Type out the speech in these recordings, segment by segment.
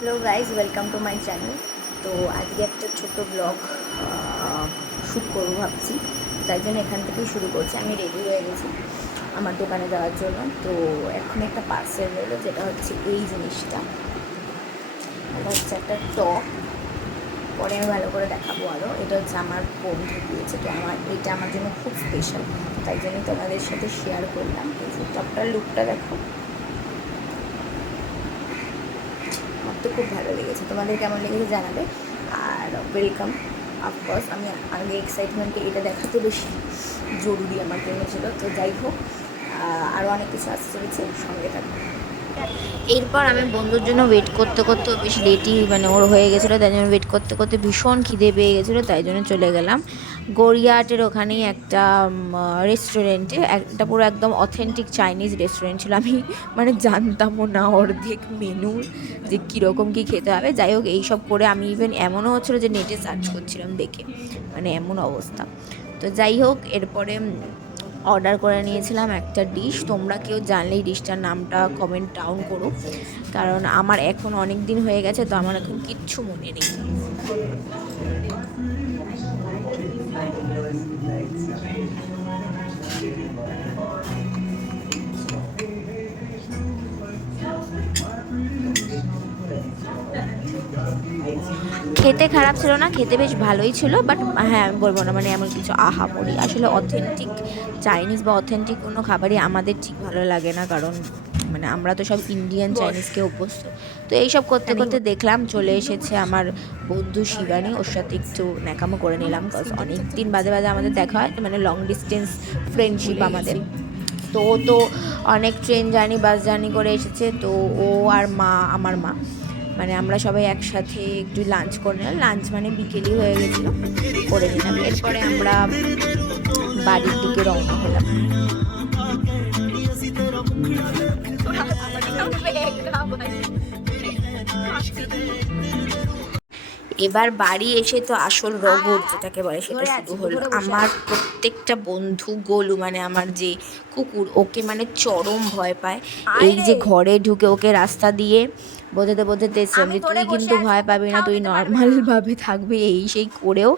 Hello guys, welcome to my channel. তো আজকে একটা ছোট্ট ব্লগ শ্যুট করবো ভাবছি, তাই জন্য এখান থেকেই শুরু করছি। আমি রেডি হয়ে গেছি আমার দোকানে যাওয়ার জন্য। তো এখন একটা পার্সেল এলো, যেটা হচ্ছে এই জিনিসটা। এটা হচ্ছে একটা টপ, পরে আমি ভালো করে দেখাবো আরও। এটা হচ্ছে আমার বন্ধু দিয়েছে, তো এটা আমার জন্য খুব স্পেশাল, তাই জন্য তোমাদের সাথে শেয়ার করলাম। এই যে টপটার লুকটা দেখো, আমার তো খুব ভালো লেগেছে। তোমাদের কেমন লেগেছে জানাবে। আর ওয়েলকাম, অফকোর্স আমি আগে এক্সাইটমেন্টে এটা দেখাতে বেশি জরুরি আমার জন্য ছিল। তো যাই হোক, আরও অনেক কিছু আসতে চলেছে, সঙ্গে থাকবে। এরপর আমি বন্ধুর জন্য ওয়েট করতে করতে বেশ লেটই ওর হয়ে গেছিলো, তাই জন্য ওয়েট করতে করতে ভীষণ খিদে পেয়ে গেছিলো, তাই জন্য চলে গেলাম গড়িয়াহাটের ওখানেই একটা রেস্টুরেন্টে। একটা পুরো একদম অথেন্টিক চাইনিজ রেস্টুরেন্ট ছিল। আমি জানতামও না অর্ধেক মেনু যে কীরকম কী খেতে হবে। যাই হোক, এইসব করে আমি ইভেন এমনও হচ্ছিলো যে নেটে সার্চ করছিলাম দেখে, এমন অবস্থা। তো যাই হোক, এরপরে অর্ডার করে নিয়েছিলাম একটা ডিশ। তোমরা কেউ জানলে এই ডিশটার নামটা কমেন্ট ডাউন করো, কারণ আমার এখন অনেক দিন হয়ে গেছে, তো আমার এখন কিচ্ছু মনে নেই। খেতে খারাপ ছিল না, খেতে বেশ ভালোই ছিল। বাট হ্যাঁ, আমি বলবো না এমন কিছু আহামরি। আসলে অথেন্টিক চাইনিজ বা অথেন্টিক কোনো খাবারই আমাদের ঠিক ভালো লাগে না, কারণ আমরা তো সব ইন্ডিয়ান চাইনিজকে অভ্যস্ত। তো এইসব করতে করতে দেখলাম চলে এসেছে আমার বন্ধু শিবানী। ওর সাথে একটু ন্যাকামো করে নিলাম, কজ অনেক দিন বাদে বাদে আমাদের দেখা হয়, লং ডিস্টেন্স ফ্রেন্ডশিপ আমাদের। তো ও তো অনেক ট্রেন জার্নি, বাস জার্নি করে এসেছে। তো ও আর মা, আমার মা, আমরা সবাই একসাথে একটু লাঞ্চ করে নিলাম। লাঞ্চ বিকেলই হয়ে গেছিলো, করে নিলাম। এরপরে আমরা বাড়ির দিকে রওনা হলাম। এবার বাড়ি এসে তো আসল রগর যেটাকে বলে সেটা শুরু হলো। আমার প্রত্যেকটা বন্ধু গোলু, আমার যে কুকুর, ওকে চরম ভয় পায়। এই যে ঘরে ঢুকে ওকে রাস্তা দিয়ে বোঝাতে বোঝাতে এসেছিলাম যে তুই কিন্তু ভয় পাবি না, তুই নর্মালভাবে থাকবি। এই সেই করেও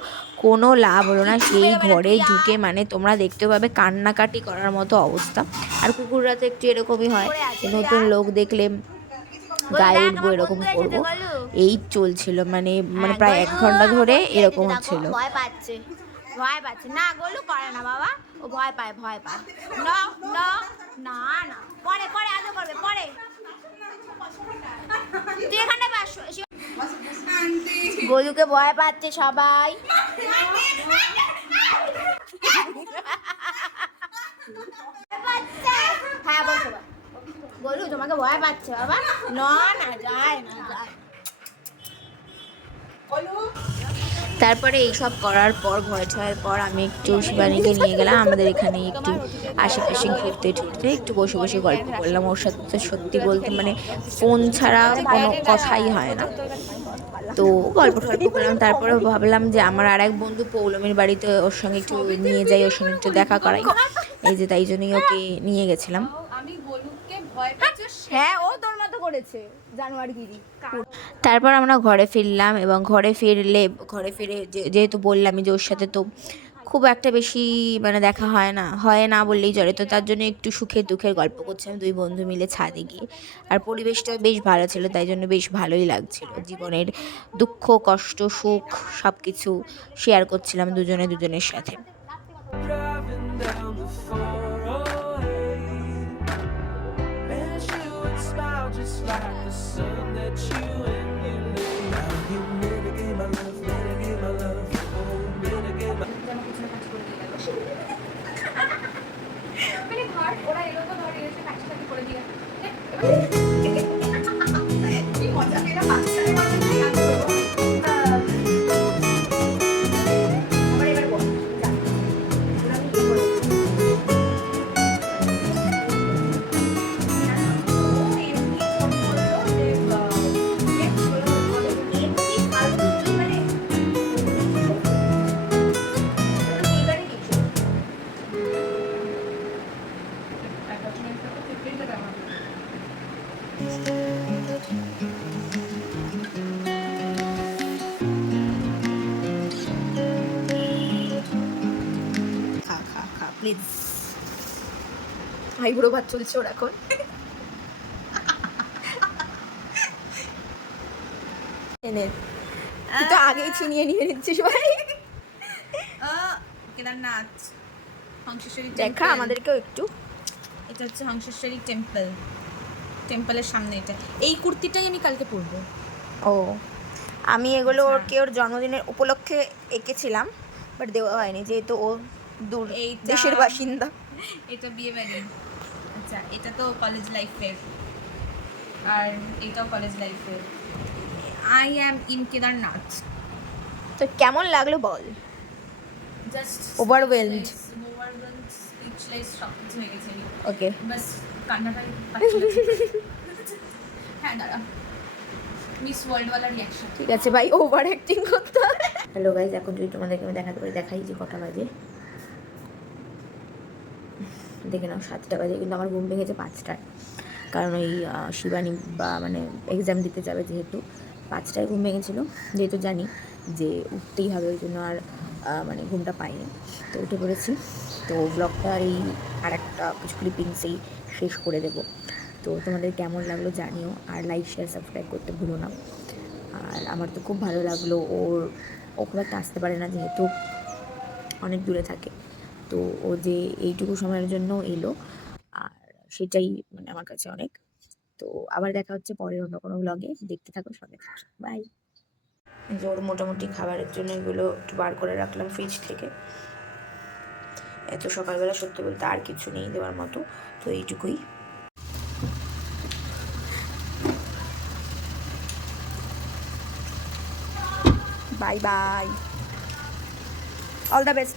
কোনো লাভ হলো না। সেই ঘরে ঢুকে তোমরা দেখতেও পাবে কান্নাকাটি করার মতো অবস্থা। আর কুকুররা তো একটু এরকমই হয়, নতুন লোক দেখলে গায়ে উঠবো, এরকম করবো। এই চলছিল প্রায় 1 ঘন্টা ধরে এরকম হচ্ছিল। ভয় পাচ্ছে, ভয় পাচ্ছে না, গোলু করে না বাবা, ও ভয় পায়, ভয় পায়। না না না না, পরে পরে আলো করবে, পরে তুই এখানে বাস। গোলুকে ভয় পাচ্ছে সবাই। হ্যাঁ বলছো, গোলু তোমাকে ভয় পাচ্ছে বাবা। না না, যায় না, যায়। তারপরে এইসব করার পর, ভয় ঠয়ের পর, আমি একটু শিবানীকে নিয়ে গেলাম আমাদের এখানে একটু আশেপাশে ঘুরতে ঠুরতে, একটু বসে বসে গল্প করলাম ওর সাথে। তো সত্যি বলতে ফোন ছাড়া কোনো কথাই হয় না। তো গল্প টল্প করলাম। তারপরে ভাবলাম যে আমার আর এক বন্ধু পৌলমীর বাড়িতে, ওর সঙ্গে একটু নিয়ে যাই, ওর সঙ্গে একটু দেখা করাই। এই যে তাই জন্যই ওকে নিয়ে গেছিলাম। হ্যাঁ, ও তোর মতো করেছে জানুয়ারিগিরি। তারপর আমরা ঘরে ফিরলাম, এবং ঘরে ফিরে যেহেতু বললামই যে ওর সাথে তো খুব একটা বেশি দেখা হয় না বললেই চলে। তো তার জন্য একটু সুখের দুঃখের গল্প করছিলাম 2 বন্ধু মিলে ছাদে গিয়ে। আর পরিবেশটাও বেশ ভালো ছিল, তাই জন্য বেশ ভালোই লাগছিল। জীবনের দুঃখ, কষ্ট, সুখ সব কিছু শেয়ার করছিলাম দুজনে দুজনের সাথে। Just like the sun that you and me lay. Now you mitigate my love, oh, mitigate my ঘর ওরা এলো তো, ধর এসে কাছাকাছি করে দিয়ে কি মজা, মেয়েরা বাচ্চাদের মতো এবার বল, প্লিজ। আইবুড়ো ভাত চলছে ওর এখন। এনে তুই তো আগেই ছিনিয়ে নিয়ে নিচ্ছিস ভাই। কেদারনাথ হংসেশ্বরী দেখা আমাদেরকেও একটু। এটা হচ্ছে হংসেশ্বরী টেম্পলের সামনে এটা। এই কুর্তিটাই আমি কালকে পরবো। ও আমি এগুলো আচ্ছা। ওরকে ওর জন্মদিনের উপলক্ষে এঁকেছিলাম, বাট দেওয়া হয়নি যেহেতু ও দূর এইটা- দেশের বাসিন্দা। এটা বিয়ে বাড়ি। আচ্ছা, এটা তো কলেজ লাইফের, আর এটাও কলেজ লাইফের। I am in Kedarnath. তো কেমন লাগলো বল? Just Overwhelmed. স্পিচলেস, সব কিছু হয়ে গেছে। ওকে বাস কান্নাটাই পাচ্ছিল। হ্যাঁ দাঁড়া, মিস ওয়ার্ল্ডওয়ালা রিয়াকশন। ঠিক আছে ভাই, ওভার অ্যাক্টিং করতে হবে। হ্যালো গাইজ, এখন যদি তোমাদেরকে আমি দেখাতে পারি, দেখাই যে কটা বাজে। দেখে নাও 7টা বাজে, কিন্তু আমার ঘুম ভেঙেছে 5টায়, কারণ ওই শিবানী বা মানে এক্সাম দিতে যাবে যেহেতু, 5টায় ঘুম ভেঙেছিল। যেহেতু জানি যে উঠতেই হবে, ওই জন্য আর মানে ঘুমটা পাইনি, তো উঠে পড়েছি। তো ব্লগটা এই আর একটা কিছু ক্লিপিংসেই শেষ করে দেবো। তো তোমাদের কেমন লাগলো জানিও, আর লাইক শেয়ার সাবস্ক্রাইব করতে ভুলো না। আর আমার তো খুব ভালো লাগলো, ও খুব একটা আসতে পারে না যেহেতু অনেক দূরে থাকে, তো ও যে এইটুকু সময়ের জন্য এলো, আর সেটাই মানে আমার কাছে অনেক। তো আবার দেখা হচ্ছে পরের অন্য কোনো ব্লগে, দেখতে থাকো, সঙ্গে থাকো, বাই। ওর মোটামুটি খাবারের জন্য এগুলো একটু বার করে রাখলাম ফ্রিজ থেকে। এত সকালবেলা সত্যি বলতে আর কিছু নেই দেওয়ার মতো, তো এইটুকুই। Bye bye, all the best.